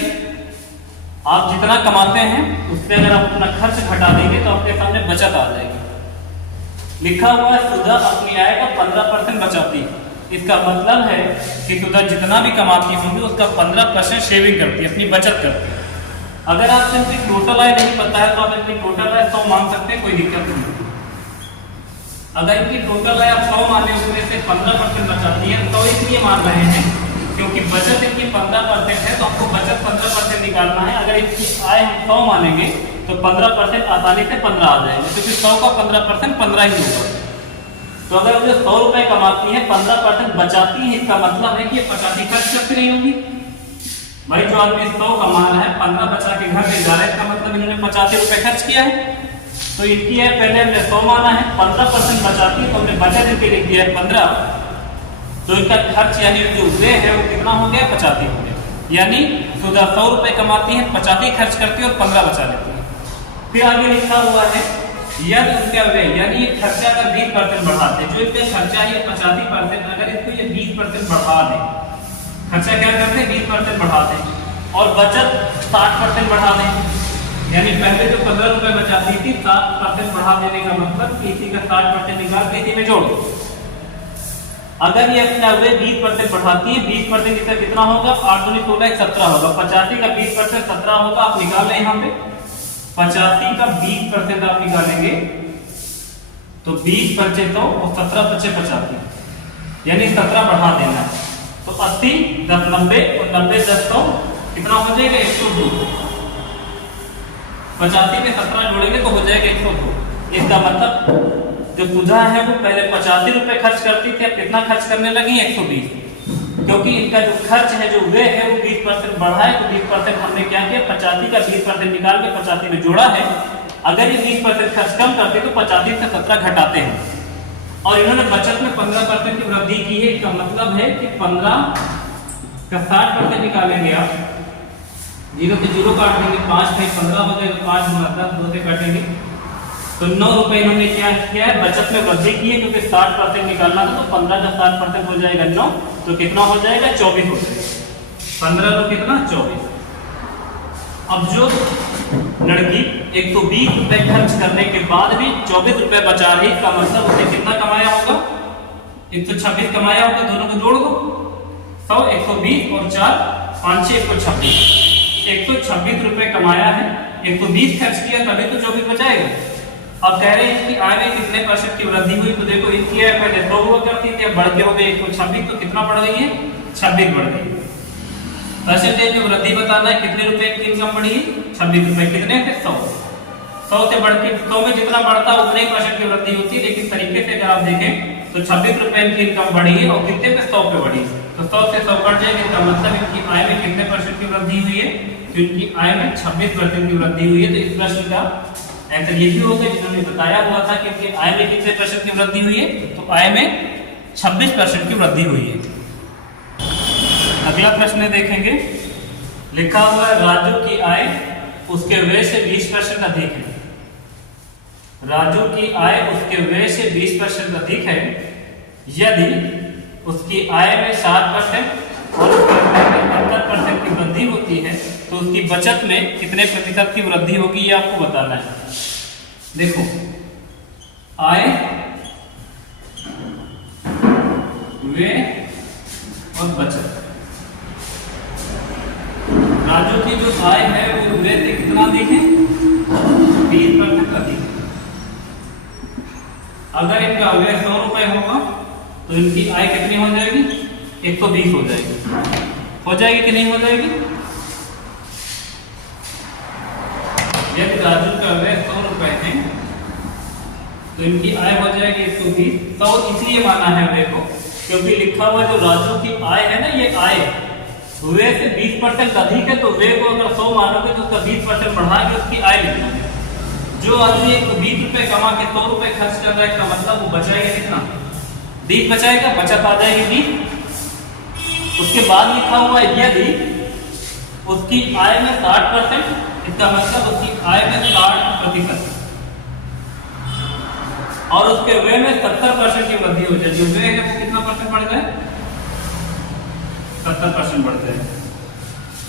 आप जितना कमाते हैं उससे अगर आप अपना खर्च घटा देंगे तो आपके सामने बचत आ जाएगी। लिखा हुआ है सुधा अपनी आय का 15% बचाती है। इसका मतलब है कि सुधा जितना भी कमाती होंगी उसका 15% सेविंग करती है, अपनी बचत करती है। अगर आप सिर्फ टोटल आय नहीं पता है तो आप अपनी टोटल आय 100 मान सकते हैं, कोई दिक्कत नहीं। अगर इनकी टोटल आय आप 100 माने, उसमें से 15% बचाती है, तो इसलिए मान रहे हैं क्योंकि बचत इनकी 15% है, तो हमको बचत 15% निकालना है। अगर इसकी आय हम 100 मानेंगे तो 15% आसानी से 15 आ जाएंगे, क्योंकि 100 का 15% 15 ही होगा। तो अगर मुझे 100 रुपए कमाती है, 15% बचाती है, इसका मतलब है कि ये 85 खर्च करती नहीं होगी। भाई जो आदमी 100 कमा रहा है, 15 बचा के घर ले जा रहा है, इसका मतलब इन्होंने 85 रुपए खर्च किया है। तो इनकी है पहले हमने 100 माना है, 15% बचाती है, तो हमने बचत इनके लिख दिया है 15। तो इनका खर्च यानी जो व्यय है वो कितना हो गया? 85 हो गया। यानी सुधा 100 रुपए कमाती है, 50 ही खर्च करती है और 15 बचा लेती है। फिर आगे लिखा हुआ है यदि उनका व्यय, यानी ये खर्चा अगर 20% बढ़ाते, जो इनका खर्चा है 85%, अगर इसको ये 20% बढ़ा दे, खर्चा क्या करते हैं 20% बढ़ा दें और बचत 60% बढ़ा दें, यानी पहले जो 15 रुपए बचाती थी 60% बढ़ा देने का मतलब कि इसी का 60% निकाल के इसी में जोड़ दो। अगर ये अपना व्यय 20% बढ़ाती है, 20% इसका कितना होगा 8 दूनी 16 17 होगा, 85 का 20% 17 होगा, आप निकाल लें यहाँ पे 85 का 20% आप निकालेंगे तो 20 बचे तो 17 बचे 85, यानी 17 बढ़ा देना है तो 80 10 90 और 90 10 तो कितना हो जाएगा 102। 85 में 17 जोड़ेंगे तो हो जाएगा 102। इसका मतलब जो सुधा है वो पहले 85 रुपए खर्च करती थी, अब कितना खर्च करने लगी 120, क्योंकि इनका जो खर्च है जो व्यय है वो 20% बढ़ा है। तो 20% हमने क्या किया 85 का 20% निकाल के 85 में जोड़ा है। अगर ये 20% खर्च कम करते तो 85 से 17 घटाते हैं और इन्होंने बचत में 15% की वृद्धि की है। इसका मतलब है कि 15 का 60% निकालेंगे आप, 0 से 0 काट देंगे, 5 में 15 हो जाएगा, 5 गुना 10 2 से काटेंगे तो 9 रुपए इन्होंने क्या किया है बचत में वृद्धि की है, क्योंकि 60% निकालना था तो 15 का 60% हो जाएगा 9, तो कितना हो जाएगा 24 हो जाएगा, 15 तो कितना 24। अब जो लड़की 120 रुपए खर्च करने के बाद भी 24 रुपए बचा रही, का मतलब उसने कितना कमाया होगा 126 कमाया होगा। दोनों को जोड़ दो 100 120 और 4 5 126, 126 रुपए कमाया है, 120 खर्च किया तभी तो 24 बचाएगा। अब कह रहे हैं कि आय में कितने % की वृद्धि हुई, तो देखो इनकी आय पहले 100 हुआ करती थी, अब बढ़ के हो गई 126, तो कितना बढ़ गई है 26 बढ़ गई। परसेंटेज में वृद्धि बताना है कितने रुपए की इनकम बढ़ी है 26 रुपए, कितने थे 100 से बढ़ के 100 में जितना बढ़ता है उतने % की वृद्धि होती है। लेकिन तरीके से अगर आप देखें तो 26 रुपए की इनकम बढ़ी है और कितने पे 100 पे बढ़ी, तो 100 से 100 बढ़ जाएगा। इसका मतलब इनकी आय में कितने % की वृद्धि हुई है, तो इनकी आय में 26% की वृद्धि हुई है। तो इस प्रश्न का आंसर ये भी होगा जिन्होंने बताया हुआ था कि इनकी आय में कितने % की वृद्धि हुई है, तो आय में 26% की वृद्धि हुई है। अगला प्रश्न देखेंगे, लिखा हुआ है राजू की आय उसके व्यय से 20% अधिक है। राजू की आय उसके व्यय से 20% अधिक है। यदि उसकी आय में 7% और उसके व्यय में 70% की वृद्धि होती है तो उसकी बचत में कितने % की वृद्धि होगी, ये आपको बताना है। देखो आय, व्यय और बचत, राजू की जो आय है वो व्यय से कितना अधिक है 20% अधिक है। अगर इनका व्यय 100 रुपए होगा तो इनकी आय कितनी हो जाएगी 120 हो जाएगी, हो जाएगी कि नहीं हो जाएगी। यदि राजू का व्यय 100 रुपए है तो इनकी आय हो जाएगी 120। 100 इसलिए माना है व्यय को क्योंकि लिखा हुआ जो राजू की आय है ना, ये आय व्यय से 20% अधिक है, तो व्यय को अगर 100 मानोगे तो उसका 20% बढ़ा के उसकी आय लिखना है। जो आदमी 120 रुपए कमा के 100 रुपए खर्च कर रहा है, का मतलब वो बचाएगा कितना 20 बचाएगा, बचत आ जाएगी 20। उसके बाद लिखा हुआ है यदि उसकी आय में 60%, इसका मतलब उसकी आय में 60% और उसके व्यय में 70% की वृद्धि हो जाए। जो व्यय है वो कितना % बढ़ जाए 70% बढ़ जाए।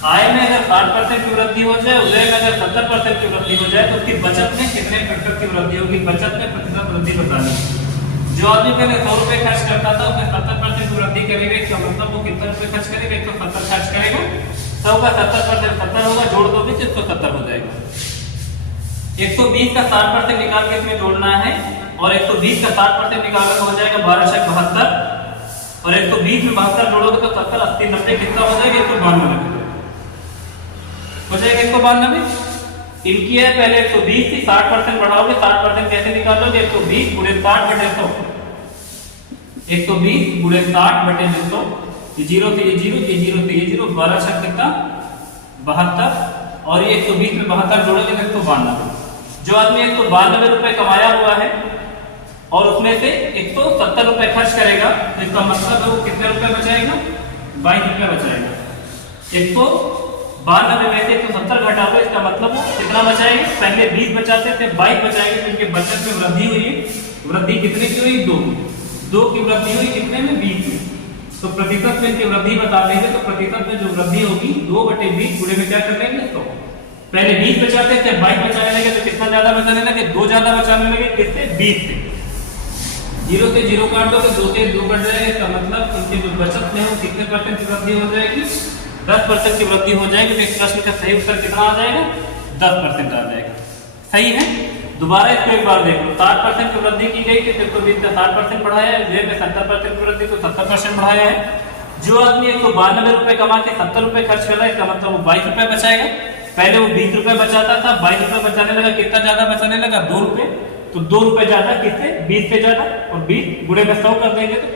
आय में अगर 60% की वृद्धि हो जाए, व्यय में अगर 70% की वृद्धि हो जाए तो उसकी बचत में कितने % की वृद्धि होगी, बचत में प्रतिशत वृद्धि बतानी। जो आदमी पहले 100 रुपए खर्च करता था उसमें 70% की वृद्धि करेगा, इसका मतलब वो कितना रुपए खर्च करेगा 170 खर्च करेगा। 100 का 70% 70 होगा, जोड़ दो भी 170 हो जाएगा। 120 का 60% निकाल के इसमें जोड़ना है और 120 का 60% निकालकर हो जाएगा 1272 और 120 में 72 जोड़ोगे तो 70 80 90 कितना हो जाएगा 192 हो जाएगा 192। इनकी है पहले 120 थी, 60% बढ़ाओगे, 60% कैसे निकालोगे 120 गुणे 60 बटे 100, 120 गुणे 60 बटे 100, ये 0 से ये 0, ये 0 से ये 0, 12 शब्द का 72 और ये 120 में 72 जोड़ोगे तो 192। जो आदमी 192 रुपए कमाया हुआ है और उसमें से 170 रुपए खर्च करेगा तो इसका मतलब है वो कितने रुपए बचाएगा 22 रुपए बचाएगा। 192 में से 170 घटा दो, इसका मतलब वो कितना बचाएंगे, पहले 20 बचाते थे 22 बचाएंगे, तो इनके बचत में वृद्धि हुई है। वृद्धि कितने की हुई, 2 की वृद्धि हुई कितने में, 20 में। तो प्रतिशत में इनकी वृद्धि बता देंगे, तो प्रतिशत में जो वृद्धि होगी 2/20 गुणे में क्या कर लेंगे, 100। पहले 20 बचाते थे 22 बचाने लगे, तो कितना ज्यादा बचाने लगे, 2 ज्यादा बचाने लगे, कितने, 20 से। 0 से 0 काट दो तो 2 से 2 कट जाएगा, इसका मतलब उनकी जो बचत में वो कितने % की वृद्धि हो जाएगी, 10% की वृद्धि हो जाएगी। तो इस प्रश्न का सही उत्तर कितना आ जाएगा, 10% आ जाएगा। सही है। दोबारा इसको एक बार देख लो, 60% की वृद्धि की गई थी, 120 का 60% बढ़ाया है, व्यय में 70% की वृद्धि को 70% बढ़ाया है। जो आदमी 192 रुपए कमा के 70 रुपए खर्च कर रहा है, इसका मतलब वो 22 रुपए बचाएगा। पहले वो 20 रुपए बचाता था, 22 रुपए बचाने लगा, कितना ज्यादा बचाने लगा, 2 रुपए। तो 2 रुपए ज्यादा किससे, 20 से ज्यादा, और 20 गुणे में 100 कर देंगे, तो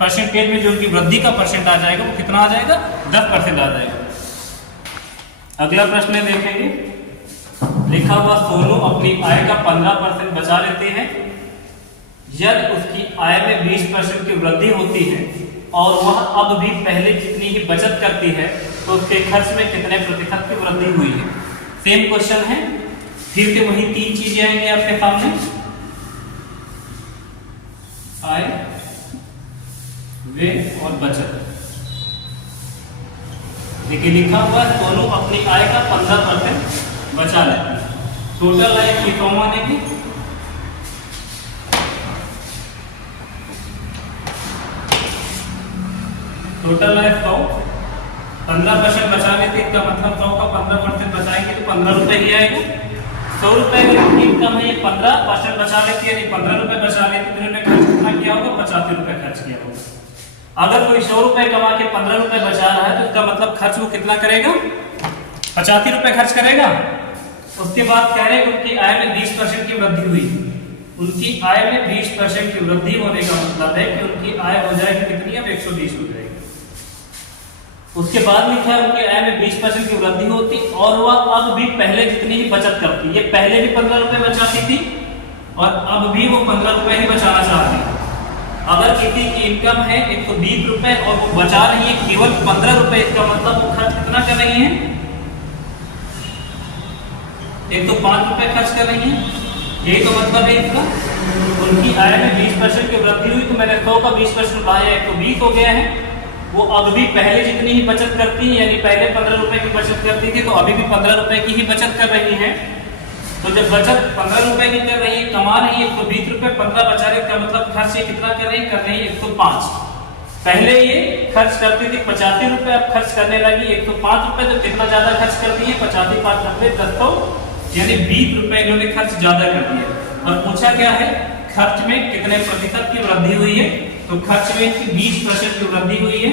परसेंटेज में जो उनकी वृद्धि का परसेंट आ जाएगा वो कितना आ जाएगा, 10% आ जाएगा। अगला प्रश्न देखेंगे, लिखा हुआ सोनू अपनी आय का 15% बचा लेते हैं। यदि उसकी आय में 20% की वृद्धि होती है और वह अब भी पहले जितनी ही बचत करती है, तो उसके खर्च में कितने प्रतिशत की वृद्धि हुई है। सेम क्वेश्चन है, फिर से वही 3 चीजें आएंगे आपके सामने, आय, व्यय और बचत। देखिए लिखा हुआ सोनू अपनी आय का 15% बचा लेते हैं। टोटल आय की फॉर्म आने की, टोटल आय 100, 15% बचा लेते, इसका मतलब 100 का 15% बचाएंगे तो 15 रुपए ही आएगा। 100 रुपए की इनकम है, 15% बचा लेती है, यानी 15 रुपए बचा लेती, तो इन्होंने खर्च कितना किया होगा, 85 रुपए खर्च किया होगा। अगर कोई 100 रुपए कमा के 15 रुपए बचा रहा है, तो इसका मतलब खर्च वो कितना करेगा, 85 रुपए खर्च करेगा। उसके बाद कह रहे हैं उनकी आय में 20% की वृद्धि हुई। उनकी आय में 20% की वृद्धि होने का मतलब है कि उनकी आय हो जाएगी कितनी, अब 120 हो जाएगी। उसके बाद लिखा है उनकी आय में 20% की वृद्धि होती और वह अब भी पहले जितनी ही बचत करती। ये पहले भी 15 रुपए बचाती थी और अब भी वो 15 रुपए ही बचाना चाहती है। अगर किसी की इनकम है 120 रुपए और वो बचा रही है केवल 15 रुपए, इसका मतलब वो खर्च कितना कर रही है, 105 रुपए खर्च कर रही है। यही तो मतलब है इसका। उनकी आय में 20% की वृद्धि हुई, तो मैंने 100 का 20% बढ़ाया, 120 हो गया है। वो अब भी पहले जितनी ही बचत करती है, यानी पहले 15 रुपए की बचत करती थी, तो अभी भी 15 रुपए की ही बचत कर रही है। तो जब बचत 15 रुपए की कर रही है, कमा रही है 120 रुपए, 15 बचा रही है, का मतलब खर्च ये कितना कर रही है 105। पहले ये खर्च करती थी 85 रुपए, अब खर्च करने लगी 105 रुपए, तो कितना ज्यादा खर्च करती है, 85 5 90 100, यानी 20 रुपए इन्होंने खर्च ज्यादा कर दिया। और पूछा क्या है, खर्च में कितने प्रतिशत की वृद्धि हुई है, तो खर्च में 20% की वृद्धि हुई है।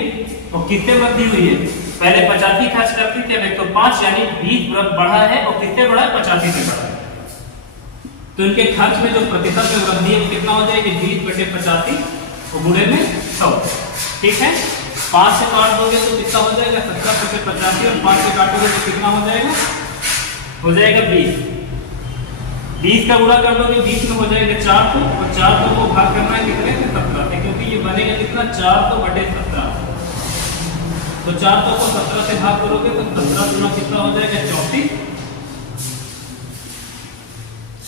और कितने वृद्धि हुई है, पहले 85 खर्च करती थी, अब 105, यानी 20 बढ़ा है। और कितने बढ़ा है, 85 से बढ़ा है। तो इनके खर्च में जो प्रतिशत में वृद्धि है वो कितना हो जाएगी, 20/85 और गुणे में 100। ठीक है, 5 से काट दोगे तो कितना हो जाएगा, 17/85, और 5 से काटोगे तो कितना हो जाएगा, 20। 20 का गुणा कर दोगे 20 में हो जाएगा 400, और 400 को भाग करना है कितने से, 17 से, क्योंकि ये बनेगा कितना, 400/17। तो 400 को 17 से भाग करोगे तो 17 गुना कितना हो जाएगा, 34,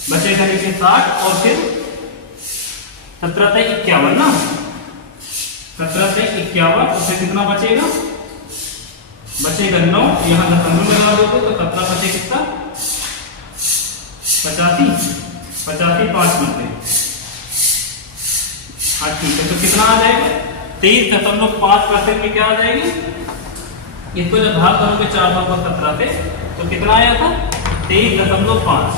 बचेगा नीचे 60, और फिर 17 से 51 ना, 17 से 51, उससे कितना बचेगा, बचेगा 9। यहाँ दशमलव लगा दोगे तो 17 बचे कितना, 85, 5 90। हाँ ठीक है, तो कितना आ जाएगा, 23.5% की क्या आ जाएगी। इसको जब भाग करोगे 400 को 17 से, तो कितना आया था, 23.5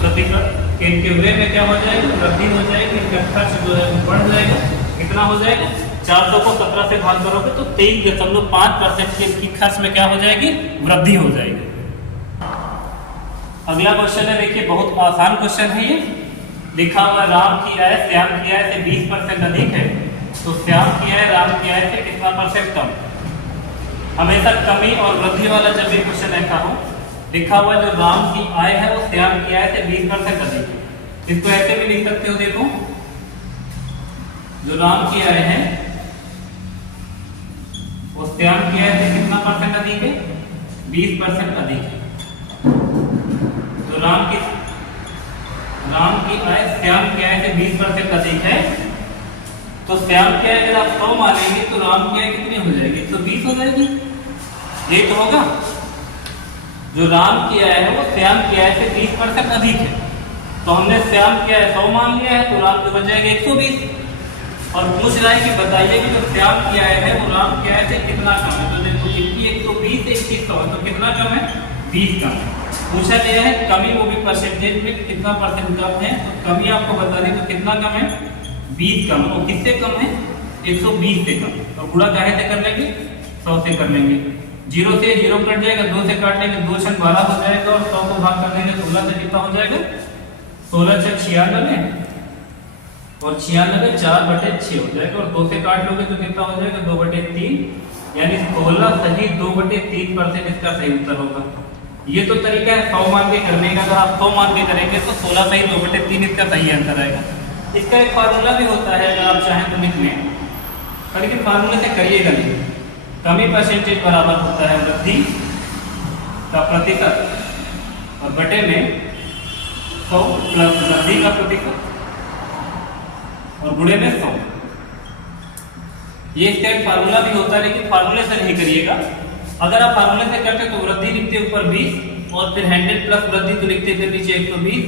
प्रतिशत। इनके व्यय में क्या हो जाएगा, वृद्धि हो जाएगी। इनका खर्च जो है वो बढ़ जाएगा। कितना हो जाएगा, 400 को 17 से भाग करोगे तो 23.5% की इनकी खर्च में क्या हो जाएगी, वृद्धि हो जाएगी। अगला क्वेश्चन है, देखिए बहुत आसान क्वेश्चन है ये। लिखा हुआ राम की आय श्याम की आय से 20% अधिक है, तो श्याम की आय राम की आय से कितना % कम। हमेशा कमी और वृद्धि वाला जब भी क्वेश्चन ऐसा हो, लिखा हुआ जो राम की आय है वो श्याम की आय से 20% अधिक है। इसको ऐसे भी लिख सकते हो, देखो जो राम की आय है श्याम की आय से कितना परसेंट अधिक है? 20% अधिक है। तो राम की आय श्याम की आय से 20% अधिक है। तो श्याम की आय अगर आप 100 मानेंगे तो राम की आय कितनी हो जाएगी? 120 हो जाएगी। ये तो होगा। जो राम की आय है वो श्याम की आय से 20% अधिक है। तो हमने श्याम की आय 100 मान लिया है, तो राम के बच जाएगा 120। और पूछ रहा है कि बताइए कि जो श्याम की आय है वो राम की आय से कितना कम है। तो देखो इनकी 120 1 100, तो कितना कम है? 20 कम है। पूछा गया है कमी, वो भी परसेंटेज में कितना परसेंट कम है। तो कमी आपको बता दें तो कितना कम है? 20 कम। और किससे कम है? 120 से कम। और गुणा काहे से कर लेंगे? 100 से कर लेंगे। 0 से 0 कट जाएगा, 2 से काट लेंगे, 2 छक 12 हो जाएगा। और 100 को भाग कर देंगे 16 से, कितना हो जाएगा? 16 छक 96 और 96 4/6 हो जाएगा। और 2 से काट लोगे तो कितना हो जाएगा? 2/3, यानी 16 सही 2/3% इसका सही उत्तर होगा। ये तो तरीका है 100 मान के करने का। अगर आप 100 मान के करेंगे तो 16 सही 2/3 इसका सही आंसर आएगा। इसका एक फार्मूला भी होता है, अगर आप चाहें तो लिख लें, लेकिन फार्मूले से करिएगा नहीं। कमी परसेंटेज बराबर होता है वृद्धि का प्रतिशत और बटे में 100 प्लस वृद्धि का प्रतिशत और गुणे में 100। ये इसका एक फार्मूला भी होता है, लेकिन फार्मूले से नहीं करिएगा। अगर आप फार्मूले से करते तो वृद्धि लिखते ऊपर 20 और फिर 100 प्लस वृद्धि तो लिखते फिर नीचे 120,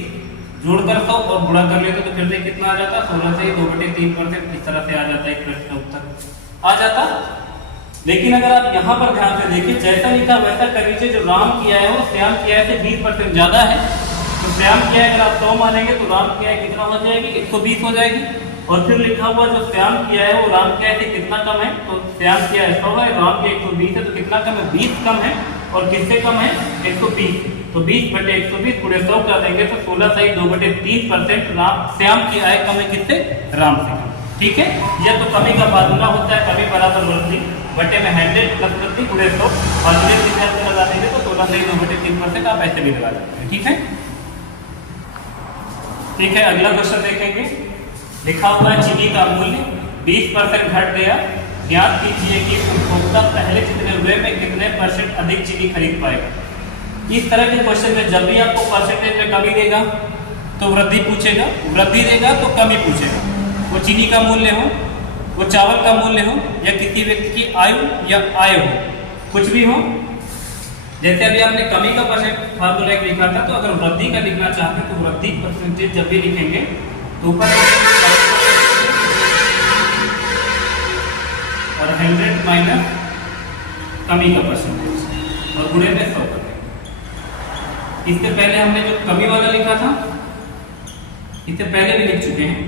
जोड़कर 100 और गुणा कर लेते तो फिर से कितना आ जाता? 16 से 2/3%। इस तरह से आ जाता है एक प्रश्न का उत्तर आ जाता। लेकिन अगर आप यहाँ पर ध्यान से देखिए, जैसा लिखा वैसा कर लीजिए। जो राम की आय है वो श्याम की आय से 20% ज्यादा है। तो श्याम की आय अगर आप 100 मानेंगे तो राम की आय कितना हो जाएगी? 120 हो जाएगी। और फिर लिखा हुआ जो श्याम की आय है वो राम की आय से कितना कम है? तो श्याम की आय 100 है, राम की 120 है। तो कितना कम है? 20 कम है। और किससे कम है? 120। तो 20/120 पूरे 100 कर देंगे तो 16 सही 2/3% श्याम की आय कम है। किससे? राम से कम। ठीक है। यह तो कमी का फार्मूला होता है, कमी बराबर वृद्धि बटे में 100 प्लस वृद्धि गुणे 100। फार्मूले के हिसाब से लगा देंगे तो 16 सही 2/3% आप ऐसे भी लगा सकते हैं। ठीक है। ठीक है, अगला क्वेश्चन देखेंगे। लिखा हुआ है चीनी का मूल्य 20% घट गया, ज्ञात कीजिए कि उपभोक्ता पहले जितने रुपए में कितने % अधिक चीनी खरीद पाएगा। इस तरह के क्वेश्चन में जब भी आपको परसेंटेज में कमी देगा तो वृद्धि पूछेगा, वृद्धि देगा तो कमी पूछेगा। वो चीनी का मूल्य हो, वो चावल का मूल्य हो, या किसी व्यक्ति की आयु या आय हो, कुछ भी हो। जैसे अभी आपने कमी का परसेंट फार्मूला एक लिखा था, तो अगर वृद्धि का लिखना चाहते हैं तो वृद्धि परसेंटेज जब भी लिखेंगे तो ऊपर और 100 माइनस कमी का परसेंटेज और गुणे में 100 कर देंगे। इससे पहले हमने जो कमी वाला लिखा था, इससे पहले भी लिख चुके हैं।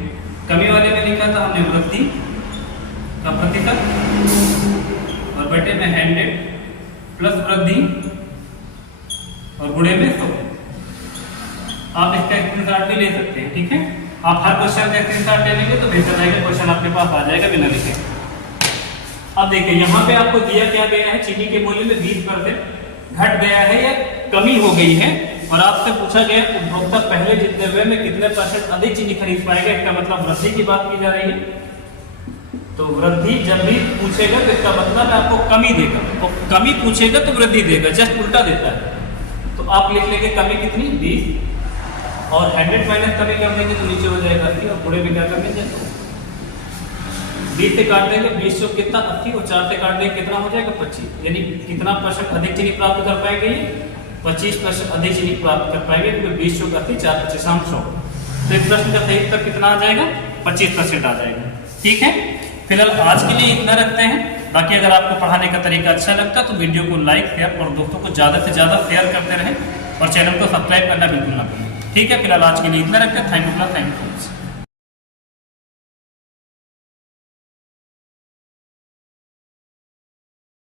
कमी वाले में लिखा था हमने वृद्धि का प्रतिशत और बटे में 100 प्लस वृद्धि और गुणे में 100। आप इसका स्क्रीनशॉट भी ले सकते हैं। ठीक है। आप हर क्वेश्चन का स्क्रीनशॉट ले लेंगे तो बेहतर रहेगा, क्वेश्चन आपके पास आ जाएगा बिना लिखे। अब देखिए यहाँ पे आपको दिया क्या गया है, चीनी के मूल्य में 20% घट गया है या कमी हो गई है। और आपसे पूछा गया उपभोक्ता पहले जितने रुपए में कितने % अधिक चीनी खरीद पाएगा। इसका मतलब वृद्धि की बात की जा रही है। तो वृद्धि जब भी पूछेगा तो इसका मतलब आपको कमी देगा, और कमी पूछेगा तो वृद्धि देगा, जस्ट उल्टा देता है। तो आप लिख लेंगे कमी कितनी? 20 और 100 माइनस कमी कर देंगे तो नीचे हो जाएगा 80 और पूरे में क्या कर देंगे? 20 से काट देंगे, 20 से कितना 80 और 4 से काट देंगे कितना हो जाएगा? 25। यानी कितना % अधिक चीनी प्राप्त कर पाएंगे? 25% अधिक चीनी प्राप्त कर पाएंगे, क्योंकि 20 से 80 4 25 100। तो इस प्रश्न का सही उत्तर कितना आ जाएगा? 25% आ जाएगा। ठीक है। फिलहाल आज के लिए इतना रखते हैं। बाकी अगर आपको पढ़ाने का तरीका अच्छा लगता तो वीडियो को लाइक शेयर और दोस्तों को ज़्यादा से ज़्यादा शेयर करते रहें और चैनल को सब्सक्राइब करना बिल्कुल ना भूलें। ठीक है। फिलहाल आज के लिए इतना रखते हैं। Thank you.